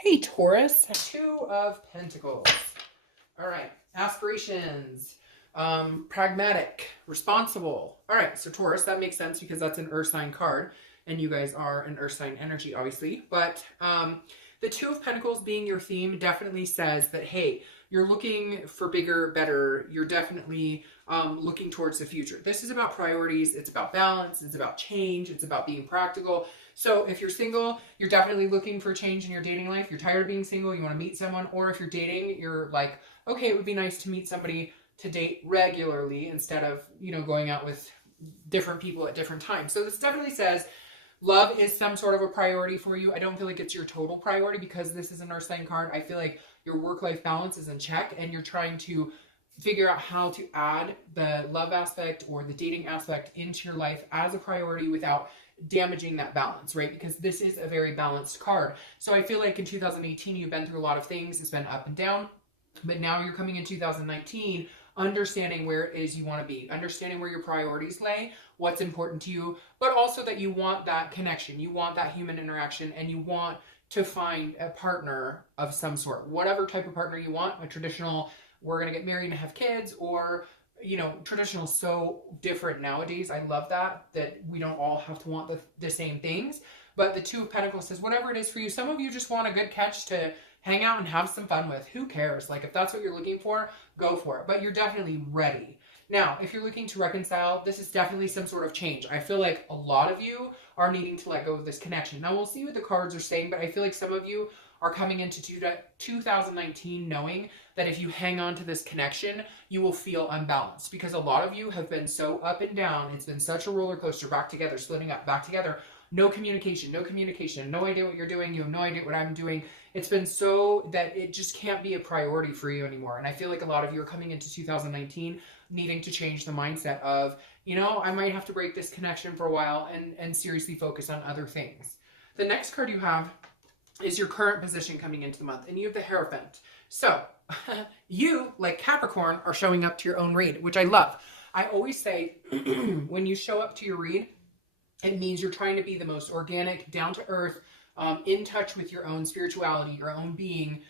Hey, Taurus, Two of Pentacles. All right, aspirations, pragmatic, responsible. All right, so Taurus, that makes sense because that's an earth sign card, and you guys are an earth sign energy, obviously. But the Two of Pentacles being your theme definitely says that, hey, you're looking for bigger, better. You're definitely looking towards the future. This is about priorities. It's about balance. It's about change. It's about being practical. So if you're single, you're definitely looking for change in your dating life. You're tired of being single. You want to meet someone. Or if you're dating, you're like, okay, it would be nice to meet somebody to date regularly instead of, going out with different people at different times. So this definitely says love is some sort of a priority for you. I don't feel like it's your total priority because this is an earth sign card. I feel like your work-life balance is in check and you're trying to figure out how to add the love aspect or the dating aspect into your life as a priority without damaging that balance, right? Because this is a very balanced card. So I feel like in 2018, you've been through a lot of things. It's been up and down, but now you're coming in 2019, understanding where it is you want to be, understanding where your priorities lay, what's important to you, but also that you want that connection, you want that human interaction, and you want to find a partner of some sort, whatever type of partner you want, a traditional, we're going to get married and have kids, or traditional is so different nowadays. I love that we don't all have to want the same things. But the Two of Pentacles says whatever it is for you. Some of you just want a good catch to hang out and have some fun with. Who cares? Like if that's what you're looking for, go for it. But you're definitely ready. Now, if you're looking to reconcile, this is definitely some sort of change. I feel like a lot of you are needing to let go of this connection. Now, we'll see what the cards are saying, but I feel like some of you are coming into 2019 knowing that if you hang on to this connection, you will feel unbalanced because a lot of you have been so up and down. It's been such a roller coaster, back together, splitting up, back together. No communication, no idea what you're doing. You have no idea what I'm doing. It's been so that it just can't be a priority for you anymore. And I feel like a lot of you are coming into 2019 needing to change the mindset of, I might have to break this connection for a while and seriously focus on other things. The next card you have is your current position coming into the month, and you have the Hierophant. So you, like Capricorn, are showing up to your own read, which I love. I always say when you show up to your read, it means you're trying to be the most organic, down to earth, in touch with your own spirituality, your own being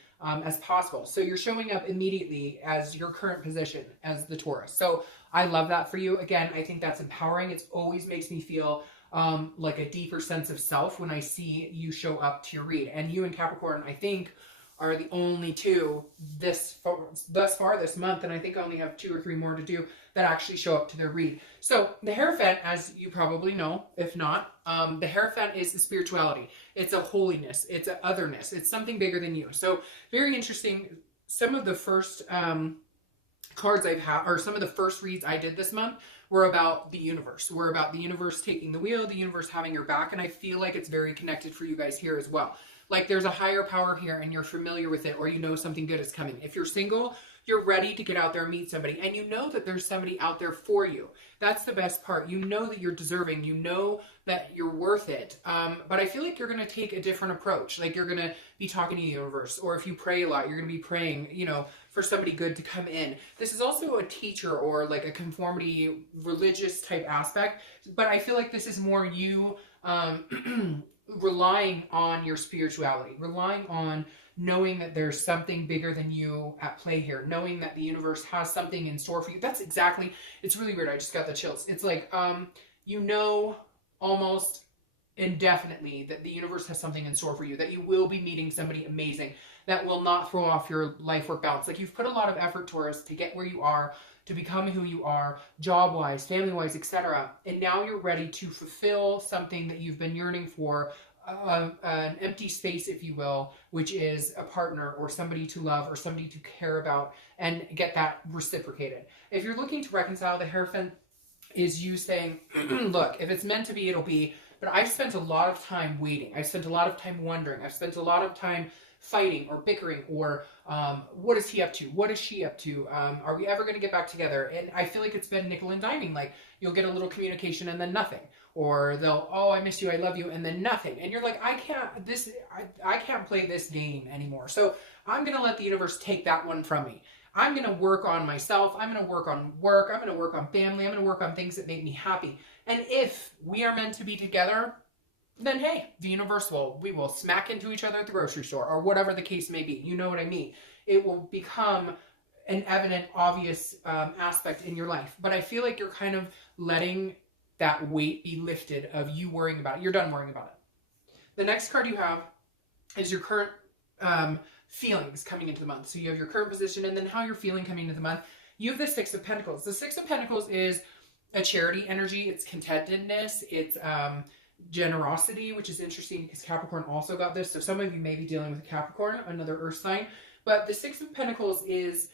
as possible. So you're showing up immediately as your current position as the Taurus. So I love that for you. Again, I think that's empowering. It always makes me feel like a deeper sense of self when I see you show up to your read. And you and Capricorn, I think, are the only two thus far this month, and I think I only have 2 or 3 more to do that actually show up to their read. So the Hierophant, as you probably know, if not, the Hierophant is the spirituality. It's a holiness. It's an otherness. It's something bigger than you. So very interesting. Some of the first cards I've had, or some of the first reads I did this month, were about the universe. We're about the universe taking the wheel, the universe having your back, and I feel like it's very connected for you guys here as well. Like there's a higher power here and you're familiar with it, or you know something good is coming. If you're single, you're ready to get out there and meet somebody, and you know that there's somebody out there for you. That's the best part. You know that you're deserving. You know that you're worth it. But I feel like you're going to take a different approach. Like you're going to be talking to the universe, or if you pray a lot, you're going to be praying, for somebody good to come in. This is also a teacher or like a conformity religious type aspect, but I feel like this is more you relying on your spirituality, relying on knowing that there's something bigger than you at play here, knowing that the universe has something in store for you. It's really weird. I just got the chills. It's like, almost indefinitely that the universe has something in store for you, that you will be meeting somebody amazing that will not throw off your life work balance. Like you've put a lot of effort, Taurus, to get where you are, to become who you are, job-wise, family-wise, etc. And now you're ready to fulfill something that you've been yearning for, an empty space, if you will, which is a partner or somebody to love or somebody to care about and get that reciprocated. If you're looking to reconcile, the Hierophant is you saying, look, if it's meant to be, it'll be. But I've spent a lot of time waiting. I've spent a lot of time wondering. I've spent a lot of time fighting or bickering or what is he up to? What is she up to? Are we ever going to get back together? And I feel like it's been nickel and diming. Like you'll get a little communication and then nothing. Or they'll, oh, I miss you, I love you, and then nothing. And you're like, I can't play this game anymore. So I'm going to let the universe take that one from me. I'm going to work on myself. I'm going to work on work. I'm going to work on family. I'm going to work on things that make me happy. And if we are meant to be together, then hey, the universe we will smack into each other at the grocery store, or whatever the case may be. You know what I mean? It will become an evident, obvious aspect in your life. But I feel like you're kind of letting that weight be lifted of you worrying about it. You're done worrying about it. The next card you have is your current feelings coming into the month. So you have your current position and then how you're feeling coming into the month. You have the Six of Pentacles. The Six of Pentacles is a charity energy. It's contentedness. It's generosity, which is interesting because Capricorn also got this. So some of you may be dealing with Capricorn, another earth sign. But the Six of Pentacles is,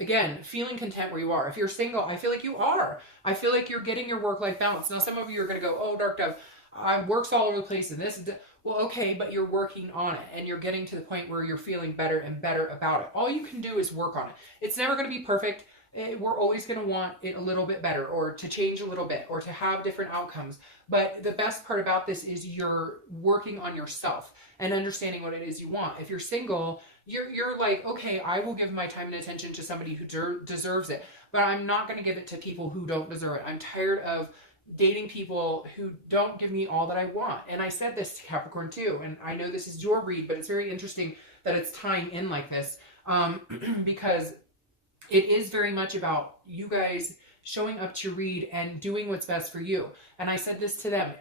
again, feeling content where you are. If you're single, I feel like you are. I feel like you're getting your work-life balance. Now, some of you are going to go, oh, Dark Dove, I work's all over the place and this. Well, okay, but you're working on it and you're getting to the point where you're feeling better and better about it. All you can do is work on it. It's never going to be perfect. We're always going to want it a little bit better or to change a little bit or to have different outcomes. But the best part about this is you're working on yourself and understanding what it is you want. If you're single, you're like, okay, I will give my time and attention to somebody who deserves it, but I'm not going to give it to people who don't deserve it. I'm tired of dating people who don't give me all that I want. And I said this to Capricorn too, and I know this is your read, but it's very interesting that it's tying in like this because it is very much about you guys showing up to read and doing what's best for you. And I said this to them.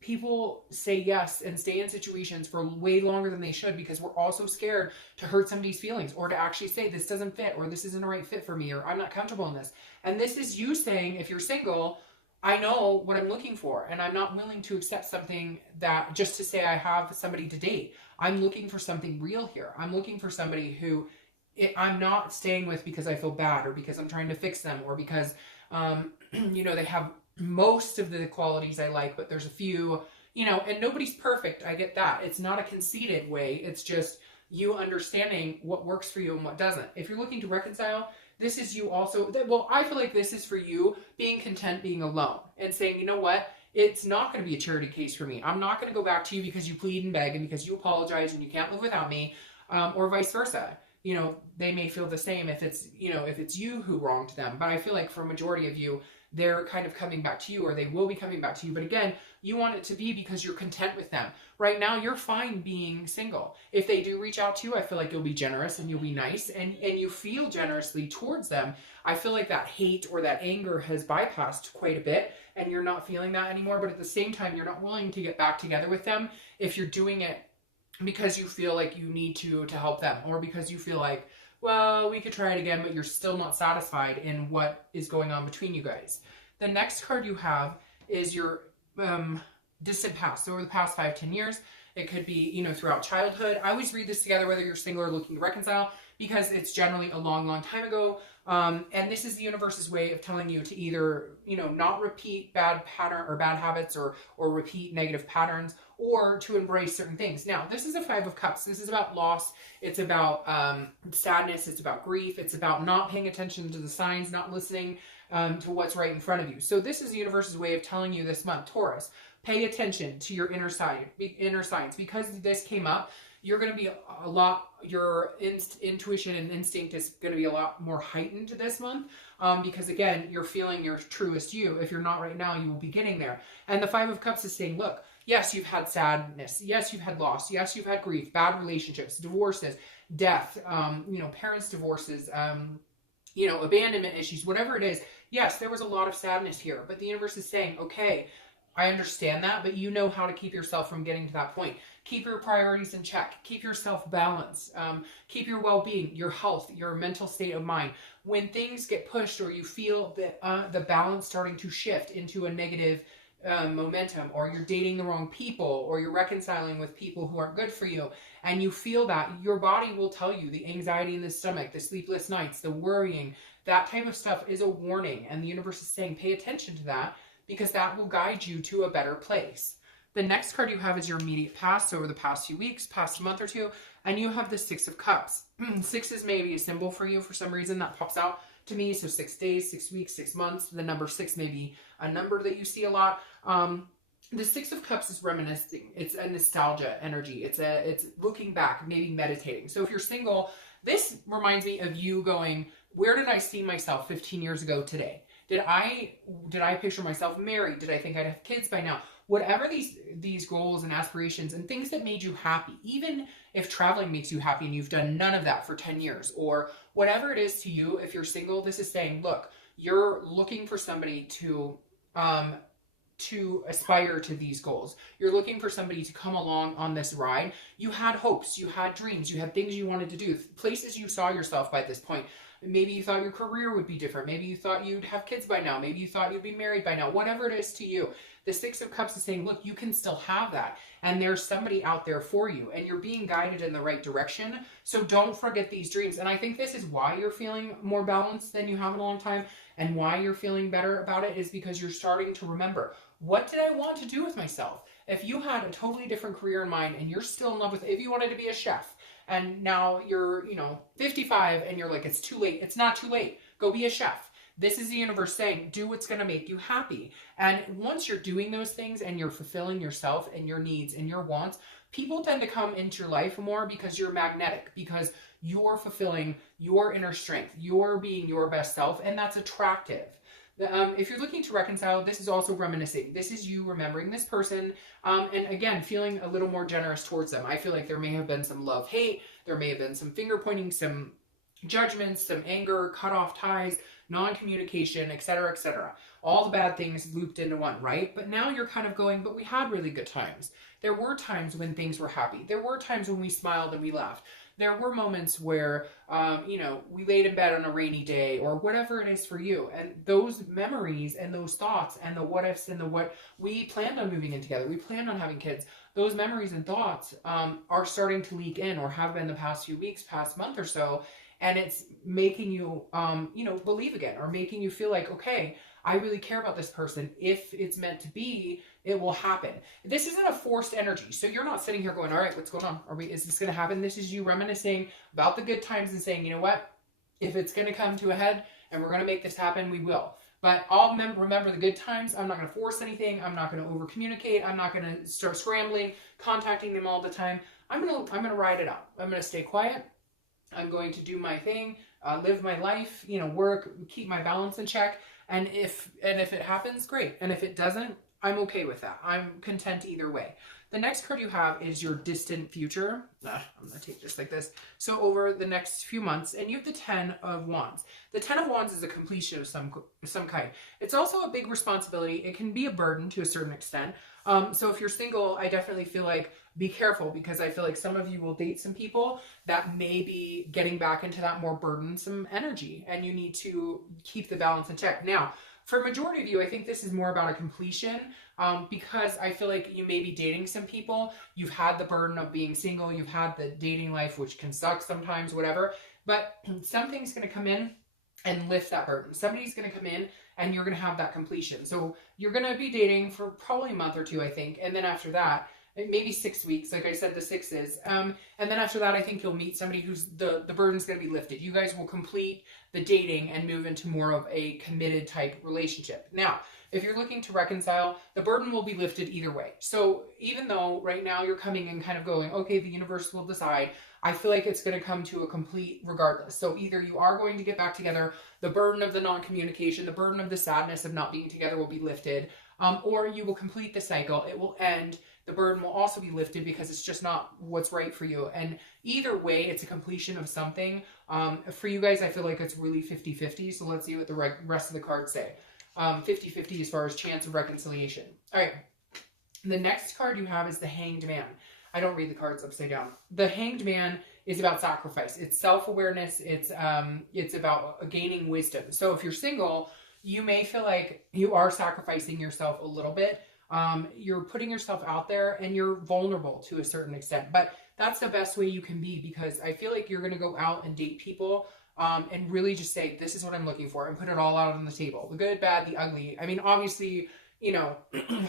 People say yes and stay in situations for way longer than they should because we're also scared to hurt somebody's feelings or to actually say this doesn't fit or this isn't a right fit for me or I'm not comfortable in this. And this is you saying, if you're single, I know what I'm looking for and I'm not willing to accept something that just to say I have somebody to date. I'm looking for something real here. I'm looking for somebody who I'm not staying with because I feel bad or because I'm trying to fix them or because, they have most of the qualities I like, but there's a few, and nobody's perfect. I get that. It's not a conceited way. It's just you understanding what works for you and what doesn't. If you're looking to reconcile, this is you also, I feel like this is for you being content being alone and saying, you know what? It's not going to be a charity case for me. I'm not going to go back to you because you plead and beg and because you apologize and you can't live without me, or vice versa. They may feel the same if it's you who wronged them. But I feel like for a majority of you, they're kind of coming back to you or they will be coming back to you. But again, you want it to be because you're content with them. Right now, you're fine being single. If they do reach out to you, I feel like you'll be generous and you'll be nice and you feel generously towards them. I feel like that hate or that anger has bypassed quite a bit and you're not feeling that anymore. But at the same time, you're not willing to get back together with them if you're doing it because you feel like you need to help them or because you feel like, well, we could try it again, but you're still not satisfied in what is going on between you guys. The next card you have is your distant past. So over the past 5-10 years, it could be, throughout childhood. I always read this together, whether you're single or looking to reconcile, because it's generally a long, long time ago. And this is the universe's way of telling you to either, not repeat bad pattern or bad habits or repeat negative patterns or to embrace certain things. Now, this is a 5 of Cups. This is about loss. It's about sadness. It's about grief. It's about not paying attention to the signs, not listening to what's right in front of you. So this is the universe's way of telling you this month, Taurus, pay attention to your inner signs. Because this came up, you're going to be your intuition and instinct is going to be a lot more heightened this month because, again, you're feeling your truest you. If you're not right now, you will be getting there. And the 5 of Cups is saying, look, yes, you've had sadness. Yes, you've had loss. Yes, you've had grief, bad relationships, divorces, death, parents' divorces, abandonment issues, whatever it is. Yes, there was a lot of sadness here, but the universe is saying, okay, I understand that, but you know how to keep yourself from getting to that point. Keep your priorities in check. Keep yourself balanced. Keep your well-being, your health, your mental state of mind. When things get pushed or you feel that the balance starting to shift into a negative momentum, or you're dating the wrong people, or you're reconciling with people who aren't good for you, and you feel that, your body will tell you the anxiety in the stomach, the sleepless nights, the worrying, that type of stuff is a warning. And the universe is saying, pay attention to that, because that will guide you to a better place. The next card you have is your immediate past, so over the past few weeks, past month or two, and you have the 6 of Cups. 6 is maybe a symbol for you for some reason that pops out to me. So 6 days, 6 weeks, 6 months. The number 6 may be a number that you see a lot. The 6 of Cups is reminiscing. It's a nostalgia energy. It's looking back, maybe meditating. So if you're single, this reminds me of you going, where did I see myself 15 years ago today? Did I picture myself married? Did I think I'd have kids by now? whatever these goals and aspirations and things that made you happy, even if traveling makes you happy and you've done none of that for 10 years, or whatever it is to you, if you're single, this is saying, look, you're looking for somebody to aspire to these goals. You're looking for somebody to come along on this ride. You had hopes, you had dreams, you had things you wanted to do, places you saw yourself by this point. Maybe you thought your career would be different. Maybe you thought you'd have kids by now. Maybe you thought you'd be married by now. Whatever it is to you. The Six of Cups is saying, look, you can still have that. And there's somebody out there for you. And you're being guided in the right direction. So don't forget these dreams. And I think this is why you're feeling more balanced than you have in a long time. And why you're feeling better about it is because you're starting to remember, what did I want to do with myself? If you had a totally different career in mind and you're still in love with, if you wanted to be a chef, and now you're, 55 and you're like, it's too late. It's not too late. Go be a chef. This is the universe saying, do what's going to make you happy. And once you're doing those things and you're fulfilling yourself and your needs and your wants, people tend to come into your life more because you're magnetic, because you're fulfilling your inner strength. You're being your best self, and that's attractive. If you're looking to reconcile, this is also reminiscing. This is you remembering this person, and again, feeling a little more generous towards them. I feel like there may have been some love-hate, there may have been some finger-pointing, some judgments, some anger, cut-off ties, non-communication, etc., etc. All the bad things looped into one, right? But now you're kind of going, but we had really good times. There were times when things were happy. There were times when we smiled and we laughed. There were moments where, we laid in bed on a rainy day or whatever it is for you. And those memories and those thoughts and the what ifs and the what, we planned on moving in together. We planned on having kids. Those memories and thoughts are starting to leak in, or have been the past few weeks, past month or so. And it's making you, believe again, or making you feel like, okay, I really care about this person. If it's meant to be, it will happen. This isn't a forced energy. So you're not sitting here going, all right, what's going on? Is this going to happen? This is you reminiscing about the good times and saying, you know what? If it's going to come to a head and we're going to make this happen, we will. But I'll remember the good times. I'm not going to force anything. I'm not going to over communicate. I'm not going to start scrambling, contacting them all the time. I'm going to ride it out. I'm going to stay quiet. I'm going to do my thing, live my life, work, keep my balance in check. And if it happens, great. And if it doesn't, I'm okay with that. I'm content either way. The next card you have is your distant future. I'm going to take this like this. So over the next few months, and you have the 10 of Wands. The 10 of Wands is a completion of some kind. It's also a big responsibility. It can be a burden to a certain extent. So if you're single, I definitely feel like be careful, because I feel like some of you will date some people that may be getting back into that more burdensome energy, and you need to keep the balance in check. Now, for a majority of you, I think this is more about a completion, because I feel like you may be dating some people. You've had the burden of being single. You've had the dating life, which can suck sometimes, whatever. But something's going to come in and lift that burden. Somebody's going to come in and you're going to have that completion. So you're going to be dating for probably a month or two, I think. And then after that, maybe 6 weeks, like I said, the 6 is. And then after that, I think you'll meet somebody who's the burden's going to be lifted. You guys will complete the dating and move into more of a committed type relationship. Now, if you're looking to reconcile, the burden will be lifted either way. So even though right now you're coming and kind of going, okay, the universe will decide, I feel like it's going to come to a complete regardless. So either you are going to get back together, the burden of the non-communication, the burden of the sadness of not being together will be lifted, or you will complete the cycle, it will end. The burden will also be lifted because it's just not what's right for you. And either way, it's a completion of something. For you guys, I feel like it's really 50-50. So let's see what the rest of the cards say. 50-50 as far as chance of reconciliation. All right. The next card you have is the Hanged Man. I don't read the cards upside down. The Hanged Man is about sacrifice. It's self-awareness. It's about gaining wisdom. So if you're single, you may feel like you are sacrificing yourself a little bit. You're putting yourself out there and you're vulnerable to a certain extent, but that's the best way you can be, because I feel like you're going to go out and date people, and really just say, this is what I'm looking for, and put it all out on the table. The good, bad, the ugly. I mean, obviously,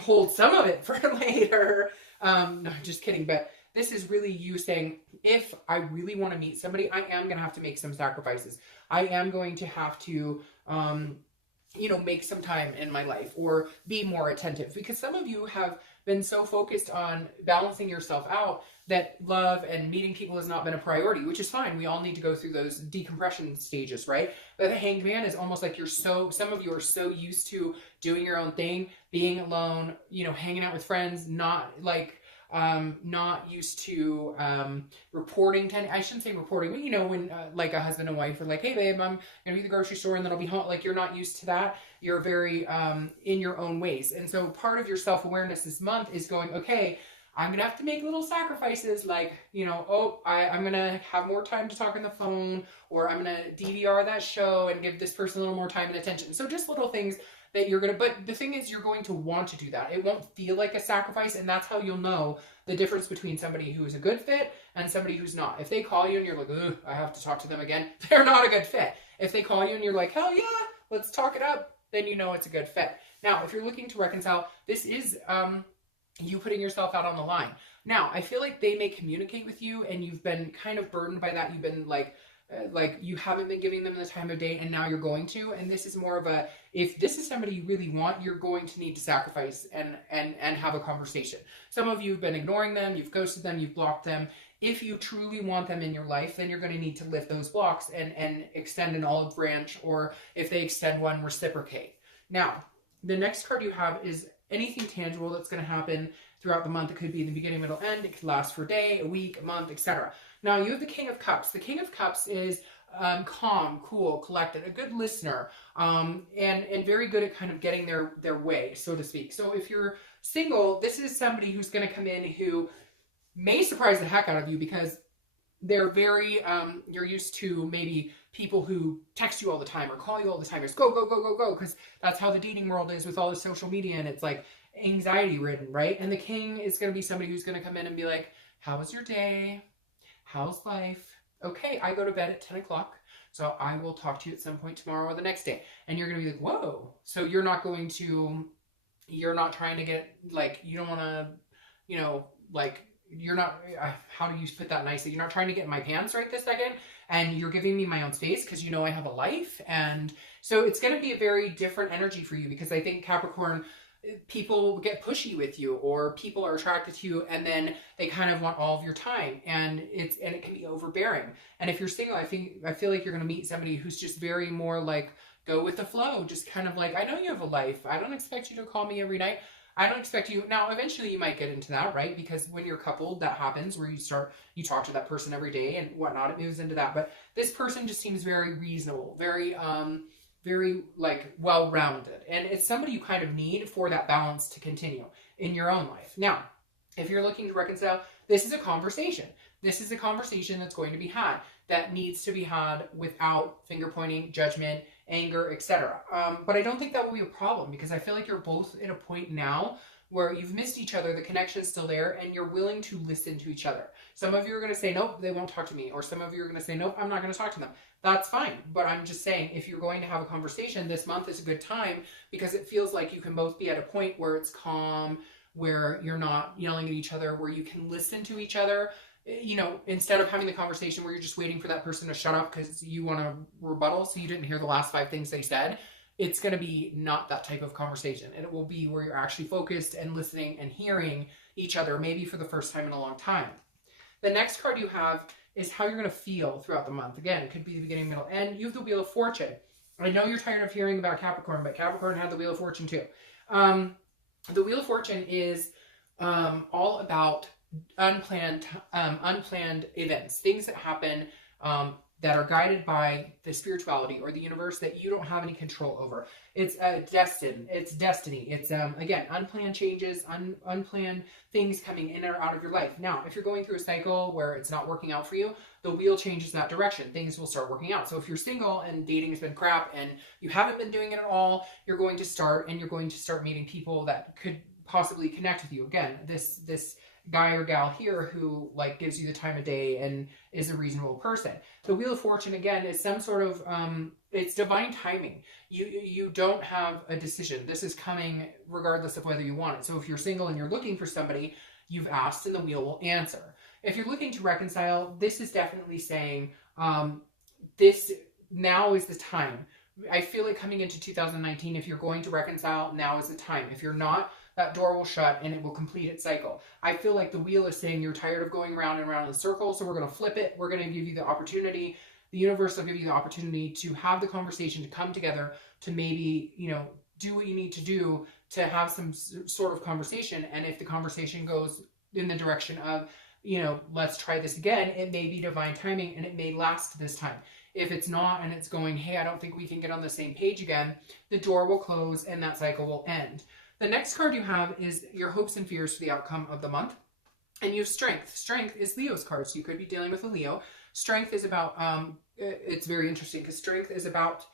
hold some of it for later. No, just kidding. But this is really you saying, if I really want to meet somebody, I am going to have to make some sacrifices. I am going to have to, make some time in my life, or be more attentive, because some of you have been so focused on balancing yourself out that love and meeting people has not been a priority, which is fine. We all need to go through those decompression stages, right? But the Hanged Man is almost like some of you are so used to doing your own thing, being alone, hanging out with friends, not used to reporting. I shouldn't say reporting, but when like a husband and wife are like, hey babe, I'm gonna be at the grocery store and then I'll be home. Like, you're not used to that. You're very in your own ways. And so part of your self-awareness this month is going, okay, I'm gonna have to make little sacrifices, like, I'm gonna have more time to talk on the phone, or I'm gonna DVR that show and give this person a little more time and attention. So just little things that you're gonna, but the thing is, you're going to want to do that. It won't feel like a sacrifice, and that's how you'll know the difference between somebody who is a good fit and somebody who's not. If they call you and you're like, ugh, I have to talk to them again, they're not a good fit. If they call you and you're like, hell yeah, let's talk it up, then you know it's a good fit. Now, if you're looking to reconcile, this is you putting yourself out on the line. Now, I feel like they may communicate with you and you've been kind of burdened by that. You've been like you haven't been giving them the time of day, and now you're going to. And this is more of a, if this is somebody you really want, you're going to need to sacrifice and have a conversation. Some of you have been ignoring them, you've ghosted them, you've blocked them. If you truly want them in your life, then you're going to need to lift those blocks and extend an olive branch, or if they extend one, reciprocate. Now, the next card you have is anything tangible that's going to happen throughout the month. It could be the beginning, middle, end. It could last for a day, a week, a month, etc. Now, you have the King of Cups. The King of Cups is calm, cool, collected, a good listener, and very good at kind of getting their way, so to speak. So if you're single, this is somebody who's going to come in who may surprise the heck out of you, because they're very, you're used to maybe people who text you all the time or call you all the time. It's go, go, go, go, go, because that's how the dating world is with all the social media, and it's like anxiety ridden, right? And the king is going to be somebody who's going to come in and be like, how was your day? How's life? Okay, I go to bed at 10 o'clock, so I will talk to you at some point tomorrow or the next day. And you're going to be like, whoa. So you're not trying to get, like, you don't want to, you're not, how do you put that nicely? You're not trying to get in my pants right this second, and you're giving me my own space because you know I have a life. And so it's going to be a very different energy for you, because I think Capricorn, people get pushy with you, or people are attracted to you and then they kind of want all of your time, and it can be overbearing. And if you're single, I feel like you're going to meet somebody who's just very more like go with the flow, just kind of like, I know you have a life. I don't expect you to call me every night. I don't expect you. Now, eventually you might get into that, right? Because when you're coupled, that happens, where you talk to that person every day and whatnot. It moves into that. But this person just seems very reasonable, very like well-rounded. And it's somebody you kind of need for that balance to continue in your own life. Now, if you're looking to reconcile, this is a conversation. This is a conversation that's going to be had, that needs to be had without finger pointing, judgment, anger, etc. But I don't think that will be a problem, because I feel like you're both at a point now where you've missed each other, the connection's still there, and you're willing to listen to each other. Some of you are going to say, nope, they won't talk to me. Or some of you are going to say, nope, I'm not going to talk to them. That's fine. But I'm just saying, if you're going to have a conversation, this month is a good time, because it feels like you can both be at a point where it's calm, where you're not yelling at each other, where you can listen to each other. Instead of having the conversation where you're just waiting for that person to shut up because you want to rebuttal so you didn't hear the last 5 things they said. It's going to be not that type of conversation. And it will be where you're actually focused and listening and hearing each other, maybe for the first time in a long time. The next card you have is how you're going to feel throughout the month. Again, it could be the beginning, middle, end. You have the Wheel of Fortune. I know you're tired of hearing about Capricorn, but Capricorn had the Wheel of Fortune too. The Wheel of Fortune is all about unplanned events, things that happen that are guided by the spirituality or the universe that you don't have any control over. It's destiny. It's again, unplanned changes, unplanned things coming in or out of your life. Now, if you're going through a cycle where it's not working out for you, the wheel changes that direction. Things will start working out. So if you're single and dating has been crap and you haven't been doing it at all, you're going to start meeting people that could possibly connect with you. Again, this guy or gal here who like gives you the time of day and is a reasonable person. The Wheel of Fortune, again, is some sort of it's divine timing. You don't have a decision. This is coming regardless of whether you want it. So if you're single and you're looking for somebody, you've asked and the wheel will answer. If you're looking to reconcile, this is definitely saying this now is the time. I feel like coming into 2019, if you're going to reconcile, now is the time. If you're not, that door will shut and it will complete its cycle. I feel like the wheel is saying you're tired of going round and round in circles, so we're going to flip it. We're going to give you the opportunity. The universe will give you the opportunity to have the conversation, to come together, to maybe, do what you need to do to have some sort of conversation. And if the conversation goes in the direction of, let's try this again, it may be divine timing and it may last this time. If it's not and it's going, hey, I don't think we can get on the same page again, the door will close and that cycle will end. The next card you have is your hopes and fears for the outcome of the month. And you have strength. Strength is Leo's card, so you could be dealing with a Leo. Strength is about, it's very interesting because strength is about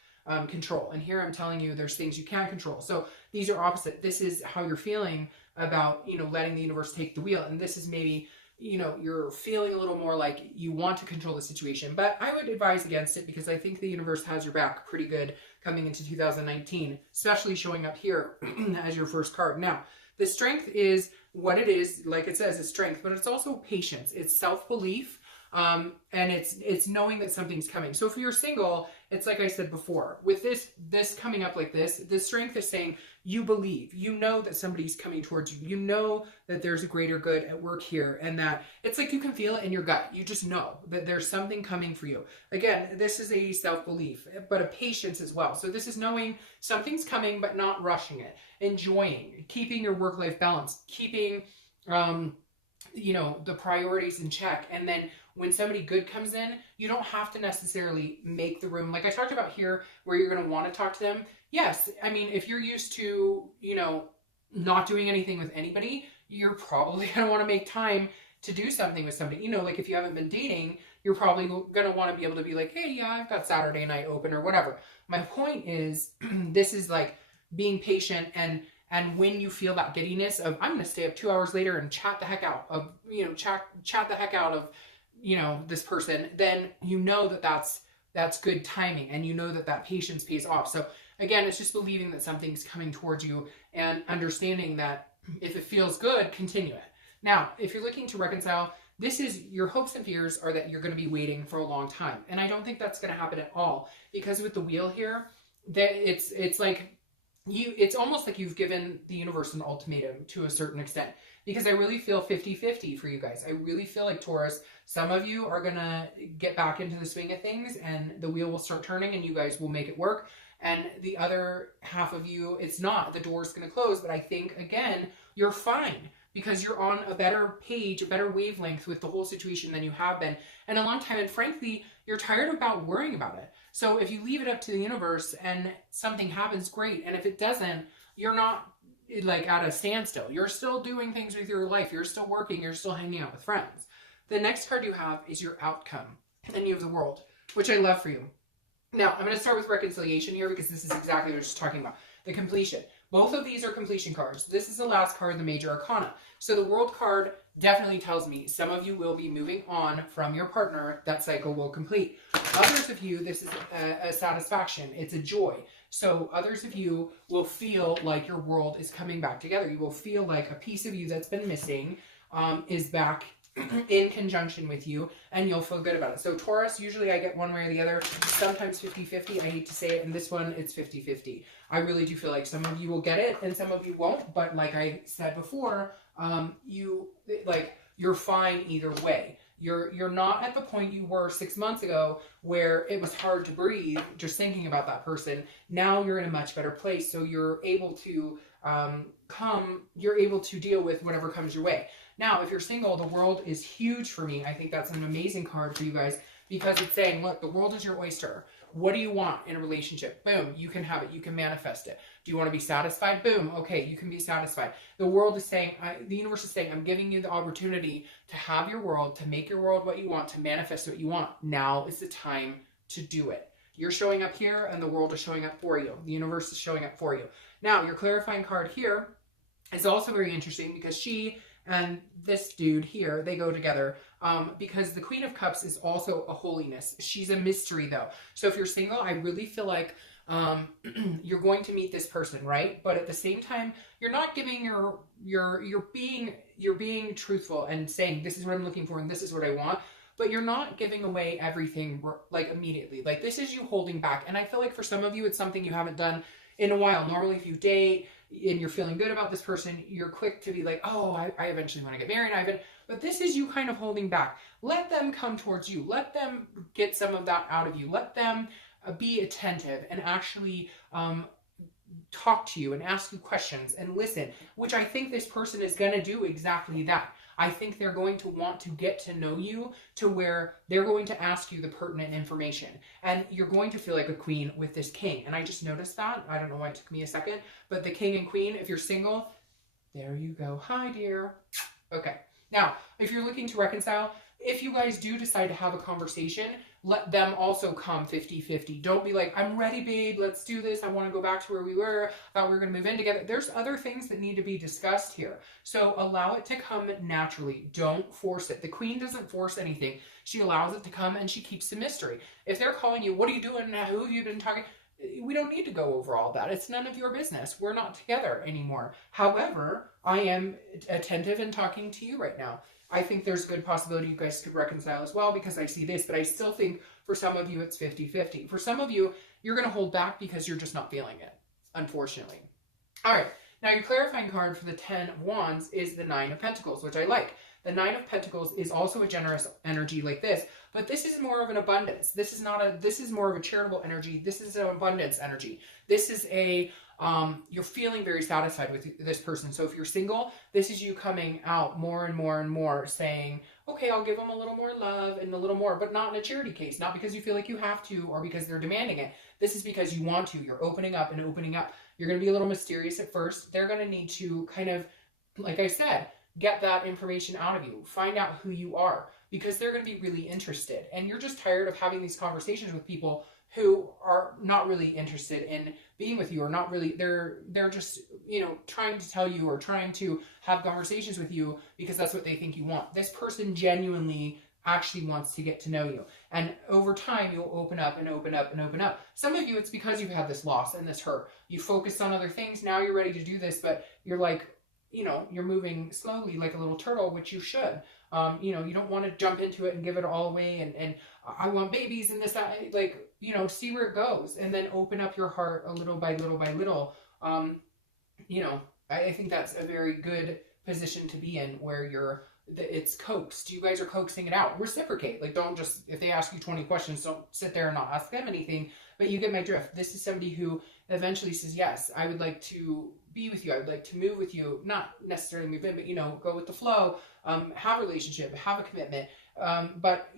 control. And here I'm telling you there's things you can't control. So these are opposite. This is how you're feeling about, letting the universe take the wheel. And this is maybe, you're feeling a little more like you want to control the situation. But I would advise against it because I think the universe has your back pretty good coming into 2019, especially showing up here as your first card. Now, the strength is what it is, like it says, it's strength, but it's also patience. It's self-belief. And it's knowing that something's coming. So if you're single, it's like I said before, with this coming up like this, the strength is saying you believe, that somebody's coming towards you. You know that there's a greater good at work here, and that it's like you can feel it in your gut. You just know that there's something coming for you. Again, this is a self-belief, but a patience as well. So this is knowing something's coming, but not rushing it, enjoying, keeping your work-life balance, keeping, the priorities in check. And then when somebody good comes in, you don't have to necessarily make the room. Like I talked about here, where you're going to want to talk to them. Yes. I mean, if you're used to, not doing anything with anybody, you're probably going to want to make time to do something with somebody. Like if you haven't been dating, you're probably going to want to be able to be like, hey, yeah, I've got Saturday night open or whatever. My point is, this is like being patient, and when you feel that giddiness of, I'm going to stay up 2 hours later and chat the heck out of, chat the heck out of, this person, then that's good timing, and that patience pays off. So again, it's just believing that something's coming towards you and understanding that if it feels good, continue it. Now, if you're looking to reconcile, this is your hopes and fears are that you're going to be waiting for a long time. And I don't think that's going to happen at all, because with the wheel here, that it's like it's almost like you've given the universe an ultimatum to a certain extent, because I really feel 50-50 for you guys. I really feel like Taurus, some of you are going to get back into the swing of things and the wheel will start turning and you guys will make it work. And the other half of you, it's not. The door's going to close. But I think, again, you're fine because you're on a better page, a better wavelength with the whole situation than you have been in a long time. And frankly, you're tired about worrying about it. So if you leave it up to the universe and something happens, great. And if it doesn't, you're not like at a standstill. You're still doing things with your life. You're still working. You're still hanging out with friends. The next card you have is your outcome. And you have the World, which I love for you. Now, I'm going to start with reconciliation here because this is exactly what I was just talking about. The completion. Both of these are completion cards. This is the last card, the Major Arcana. So the World card definitely tells me some of you will be moving on from your partner. That cycle will complete. Others of you, this is a satisfaction. It's a joy. So others of you will feel like your world is coming back together. You will feel like a piece of you that's been missing is back in conjunction with you, and you'll feel good about it. So Taurus, usually I get one way or the other, sometimes 50-50. I hate to say it, and this one, it's 50-50. I really do feel like some of you will get it and some of you won't, but like I said before, you're fine either way. You're not at the point you were 6 months ago where it was hard to breathe just thinking about that person. Now you're in a much better place, so you're able to you're able to deal with whatever comes your way. Now, if you're single, the World is huge for me. I think that's an amazing card for you guys because it's saying, look, the world is your oyster. What do you want in a relationship? Boom, you can have it. You can manifest it. Do you want to be satisfied? Boom, okay, you can be satisfied. The world is saying, the universe is saying, I'm giving you the opportunity to have your world, to make your world what you want, to manifest what you want. Now is the time to do it. You're showing up here and the world is showing up for you. The universe is showing up for you. Now, your clarifying card here is also very interesting because she and this dude here, they go together because the Queen of Cups is also a holiness. She's a mystery though. So if you're single, I really feel like you're going to meet this person, right? But at the same time, you're not giving you're being truthful and saying, this is what I'm looking for and this is what I want. But you're not giving away everything like immediately. Like this is you holding back. And I feel like for some of you, it's something you haven't done in a while. Normally if you date, and you're feeling good about this person, you're quick to be like, oh, I eventually want to get married. But this is you kind of holding back. Let them come towards you. Let them get some of that out of you. Let them be attentive and actually talk to you and ask you questions and listen, which I think this person is going to do exactly that. I think they're going to want to get to know you to where they're going to ask you the pertinent information. And you're going to feel like a queen with this king. And I just noticed that. I don't know why it took me a second. But the king and queen, if you're single, there you go. Hi, dear. Okay. Now, if you're looking to reconcile, if you guys do decide to have a conversation, let them also come 50-50. Don't be like, I'm ready, babe. Let's do this. I want to go back to where we were. I thought we were going to move in together. There's other things that need to be discussed here. So allow it to come naturally. Don't force it. The queen doesn't force anything. She allows it to come and she keeps the mystery. If they're calling you, what are you doing now? Who have you been talking? We don't need to go over all that. It's none of your business. We're not together anymore. However, I am attentive and talking to you right now. I think there's a good possibility you guys could reconcile as well because I see this, but I still think for some of you it's 50-50. For some of you, you're going to hold back because you're just not feeling it, unfortunately. All right, now your clarifying card for the 10 of Wands is the 9 of Pentacles, which I like. The 9 of Pentacles is also a generous energy like this, but this is more of an abundance. This is more of a charitable energy. This is an abundance energy. This is a you're feeling very satisfied with this person. So if you're single, this is you coming out more and more and more saying, okay, I'll give them a little more love and a little more, but not in a charity case, not because you feel like you have to or because they're demanding it. This is because you want to. You're opening up and opening up. You're going to be a little mysterious at first. They're going to need to kind of, like I said, get that information out of you. Find out who you are because they're going to be really interested. And you're just tired of having these conversations with people who are not really interested in being with you or not really, they're just, trying to tell you or trying to have conversations with you because that's what they think you want. This person genuinely actually wants to get to know you. And over time, you'll open up and open up and open up. Some of you, it's because you've had this loss and this hurt. You focused on other things. Now you're ready to do this, but you're like, you're moving slowly like a little turtle, which you should. You don't want to jump into it and give it all away and I want babies and this, that, like, see where it goes and then open up your heart a little by little by little. I think that's a very good position to be in where it's coaxed. You guys are coaxing it out. Reciprocate. Like, don't just, if they ask you 20 questions, don't sit there and not ask them anything, but you get my drift. This is somebody who eventually says, yes, I would like to be with you. I would like to move with you, not necessarily move in, but, go with the flow, have a relationship, have a commitment. But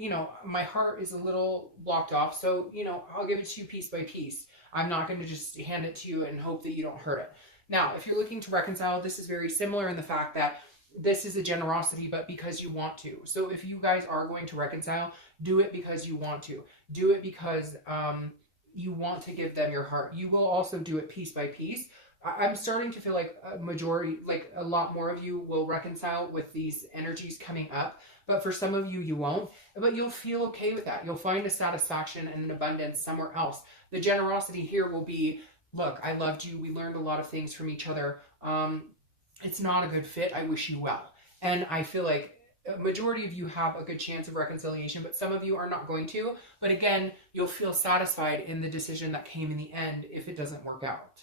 my heart is a little blocked off. So, I'll give it to you piece by piece. I'm not going to just hand it to you and hope that you don't hurt it. Now, if you're looking to reconcile, this is very similar in the fact that this is a generosity, but because you want to. So if you guys are going to reconcile, do it because you want to. Do it because you want to give them your heart. You will also do it piece by piece. I'm starting to feel like a majority, like a lot more of you will reconcile with these energies coming up. But for some of you, you won't. But you'll feel okay with that. You'll find a satisfaction and an abundance somewhere else. The generosity here will be, look, I loved you. We learned a lot of things from each other. It's not a good fit. I wish you well. And I feel like a majority of you have a good chance of reconciliation, but some of you are not going to. But again, you'll feel satisfied in the decision that came in the end if it doesn't work out.